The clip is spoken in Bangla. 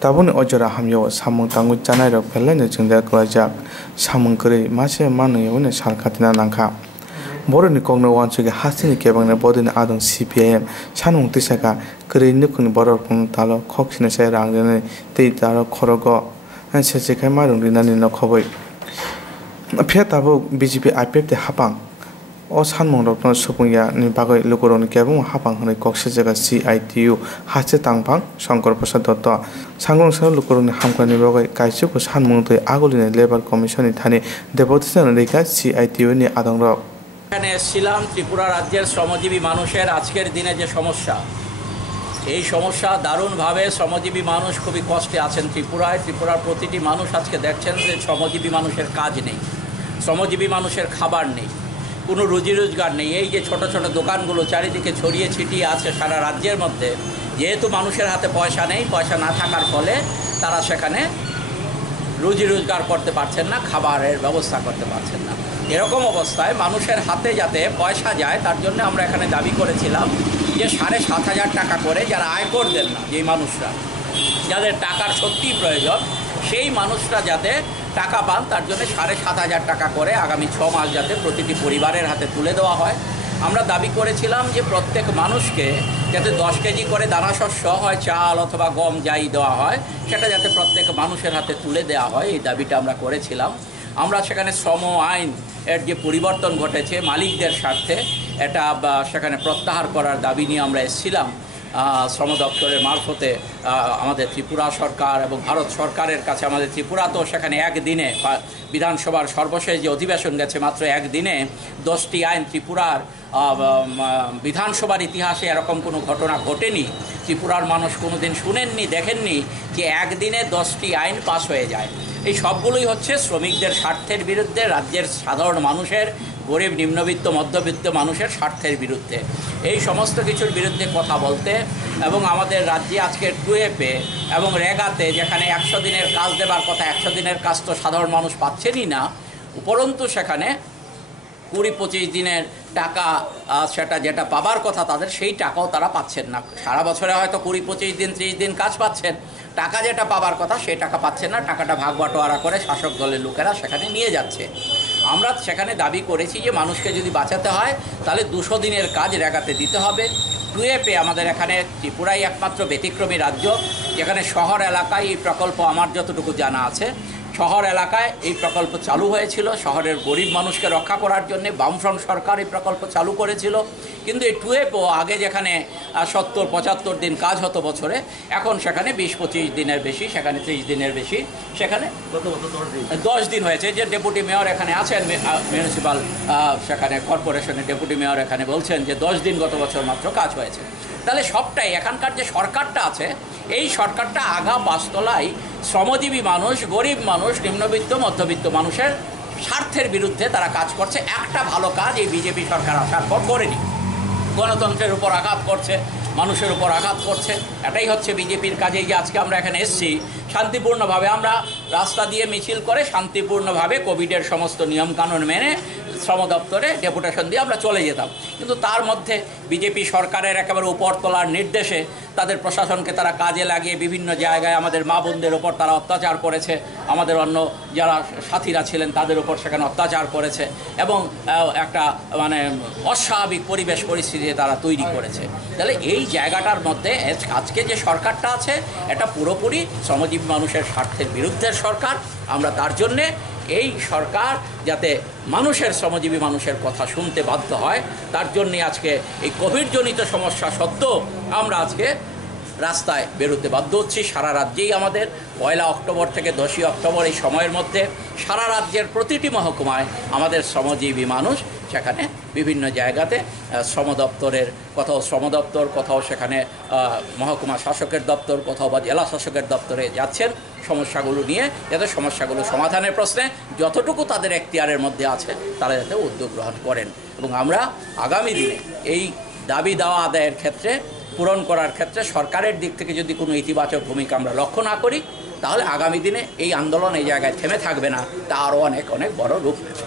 Tabuni ojora hamyo samung tangu janai rok pelai jengda kelajak samung keri masih mana yang ini salkatina nangka. Boru ni kongna wansuge hasini kebangna bodin adong CPM sanung tisaka keri nukun boru pun talo kok sini saya rangjane tei talo korogo an sesekai marung rinani nokoboi. Pihak tabu BJP IPF de hapang. O sanmung rokno supungya ni bagai lukuroni kebung hapang hone kok sejaga CITU hace tangpang Shankar Prasad Dutta sangrong sa lukuroni hamkani bagai kaisu ko sanmung te agolini Labour Commission ni thani deputation Rekha CITU ni adong rok এখানে এসেছিলাম ত্রিপুরা রাজ্যের শ্রমজীবী মানুষের আজকের দিনে যে সমস্যা এই সমস্যা দারুণভাবে শ্রমজীবী মানুষ খুবই কষ্টে আছেন ত্রিপুরার প্রতিটি মানুষ আজকে দেখছেন যে শ্রমজীবী মানুষের কাজ নেই শ্রমজীবী মানুষের খাবার নেই কোনো রুজি রোজগার নেই এই যে ছোট ছোট দোকানগুলো চারিদিকে ছড়িয়ে ছিটিয়ে আছে সারা রাজ্যের মধ্যে যেহেতু মানুষের হাতে পয়সা নেই পয়সা না থাকার ফলে তারা সেখানে রুজি রোজগার করতে পারছেন না খাবারের ব্যবস্থা করতে পারছেন না এরকম অবস্থায় মানুষের হাতে যাতে পয়সা যায় তার জন্য আমরা এখানে দাবি করেছিলাম যে ৭,৫০০ টাকা করে যারা আয়কর দেন না যেই মানুষরা যাদের টাকার সত্যিই প্রয়োজন সেই মানুষরা যাতে টাকা পান তার জন্য ৭,৫০০ টাকা করে আগামী ৬ মাস যাতে প্রতিটি পরিবারের হাতে তুলে দেওয়া হয় আমরা দাবি করেছিলাম যে প্রত্যেক মানুষকে যাতে ১০ কেজি করে দানাশস্য হয় চাল অথবা গম যাই দেওয়া হয় সেটা যাতে প্রত্যেক মানুষের হাতে তুলে দেওয়া হয় এই দাবিটা আমরা করেছিলাম আমরা সেখানে শ্রম আইন এর যে পরিবর্তন ঘটেছে মালিকদের স্বার্থে এটা সেখানে প্রত্যাহার করার দাবি নিয়ে আমরা এসেছিলাম শ্রম দপ্তরের মারফতে আমাদের ত্রিপুরা সরকার এবং ভারত সরকারের কাছে আমাদের ত্রিপুরা তো সেখানে একদিনে বিধানসভার সর্বশেষ যে অধিবেশন গেছে মাত্র একদিনে 10টি আইন ত্রিপুরার বিধানসভার ইতিহাসে এরকম কোনো ঘটনা ঘটেনি ত্রিপুরার মানুষ কোনোদিন শুনেননি দেখেননি যে একদিনে 10টি আইন পাস হয়ে যায় এই সবগুলোই হচ্ছে শ্রমিকদের স্বার্থের বিরুদ্ধে রাজ্যের সাধারণ মানুষের গরিব নিম্নবিত্ত মধ্যবিত্ত মানুষের স্বার্থের বিরুদ্ধে এই সমস্ত কিছুর বিরুদ্ধে কথা বলতে এবং আমাদের রাজ্যে আজকের টুয়েপে এবং রেগাতে যেখানে 100 দিনের কাজ দেবার কথা 100 দিনের কাজ তো সাধারণ মানুষ পাচ্ছেনই না উপরন্তু সেখানে 20-25 দিনের টাকা সেটা যেটা পাবার কথা তাদের সেই টাকাও তারা পাচ্ছেন না সারা বছরে হয়তো 20-25 দিন 30 দিন কাজ পাচ্ছেন টাকা যেটা পাবার কথা সেই টাকা পাচ্ছেন না টাকাটা ভাগ বাটোয়ারা করে শাসক দলের লোকেরা সেখানে নিয়ে যাচ্ছে আমরা সেখানে দাবি করেছি যে মানুষকে যদি বাঁচাতে হয় তাহলে 200 দিনের কাজ রেগাতে দিতে হবে টুয়েপে আমাদের এখানে ত্রিপুরাই একমাত্র ব্যতিক্রমী রাজ্য যেখানে শহর এলাকায় এই প্রকল্প আমার যতটুকু জানা আছে শহর এলাকায় এই প্রকল্প চালু হয়েছিল শহরের গরিব মানুষকে রক্ষা করার জন্য বামফ্রন্ট সরকার এই প্রকল্প চালু করেছিল কিন্তু এই টুয়েপও আগে যেখানে 70-75 দিন কাজ হতো বছরে এখন সেখানে 20-25 দিনের বেশি সেখানে 30 দিনের বেশি সেখানে 10 দিন হয়েছে যে ডেপুটি মেয়র এখানে আছেন মিউনিসিপ্যাল সেখানে কর্পোরেশনের ডেপুটি মেয়র এখানে বলছেন যে 10 দিন গত বছর মাত্র কাজ হয়েছে তাহলে সবটাই এখানকার যে সরকারটা আছে এই সরকারটা আগা বাস্তলায় শ্রমজীবী মানুষ গরিব মানুষ নিম্নবিত্ত মধ্যবিত্ত মানুষের স্বার্থের বিরুদ্ধে তারা কাজ করছে একটা ভালো কাজ এই বিজেপি সরকার আসার পর করেনি গণতন্ত্রের উপর আঘাত করছে মানুষের উপর আঘাত করছে এটাই হচ্ছে বিজেপির কাজে যে আজকে আমরা এখানে এসেছি শান্তিপূর্ণভাবে আমরা রাস্তা দিয়ে মিছিল করে শান্তিপূর্ণভাবে কোভিডের সমস্ত নিয়মকানুন মেনে শ্রম দপ্তরে ডেপুটেশন দিয়ে আমরা চলে যেতাম কিন্তু তার মধ্যে বিজেপি সরকারের একেবারে উপরতলার নির্দেশে তাদের প্রশাসনকে তারা কাজে লাগিয়ে বিভিন্ন জায়গায় আমাদের মা বোনদের ওপর তারা অত্যাচার করেছে আমাদের অন্য যারা সাথীরা ছিলেন তাদের উপর সেখানে অত্যাচার করেছে এবং একটা মানে অস্বাভাবিক পরিবেশ পরিস্থিতি তারা তৈরি করেছে তাহলে এই জায়গাটার মধ্যে আজকে যে সরকারটা আছে এটা পুরোপুরি শ্রমজীবী মানুষের স্বার্থের বিরুদ্ধের সরকার আমরা তার জন্যে এই সরকার যাতে মানুষের শ্রমজীবী মানুষের কথা শুনতে বাধ্য হয় তার জন্যে আজকে এই কোভিডজনিত সমস্যা সত্ত্বেও আমরা আজকে রাস্তায় বেরোতে বাধ্য হচ্ছি সারা রাজ্যেই আমাদের 1 অক্টোবর থেকে 10 অক্টোবর এই সময়ের মধ্যে সারা রাজ্যের প্রতিটি মহকুমায় আমাদের শ্রমজীবী মানুষ সেখানে বিভিন্ন জায়গাতে শ্রম দপ্তরের কোথাও শ্রম দপ্তর কোথাও সেখানে মহকুমা শাসকের দপ্তর কোথাও বা জেলা শাসকের দপ্তরে যাচ্ছেন সমস্যাগুলো নিয়ে যাতে সমস্যাগুলো সমাধানের প্রশ্নে যতটুকু তাদের এখতিয়ারের মধ্যে আছে তারা যাতে উদ্যোগ গ্রহণ করেন এবং আমরা আগামী দিনে এই দাবি দাওয়া আদায়ের ক্ষেত্রে পূরণ করার ক্ষেত্রে সরকারের দিক থেকে যদি কোনো ইতিবাচক ভূমিকা আমরা লক্ষ্য না করি তাহলে আগামী দিনে এই আন্দোলন এই জায়গায় থেমে থাকবে না তা আরও অনেক অনেক বড় রূপ নেবে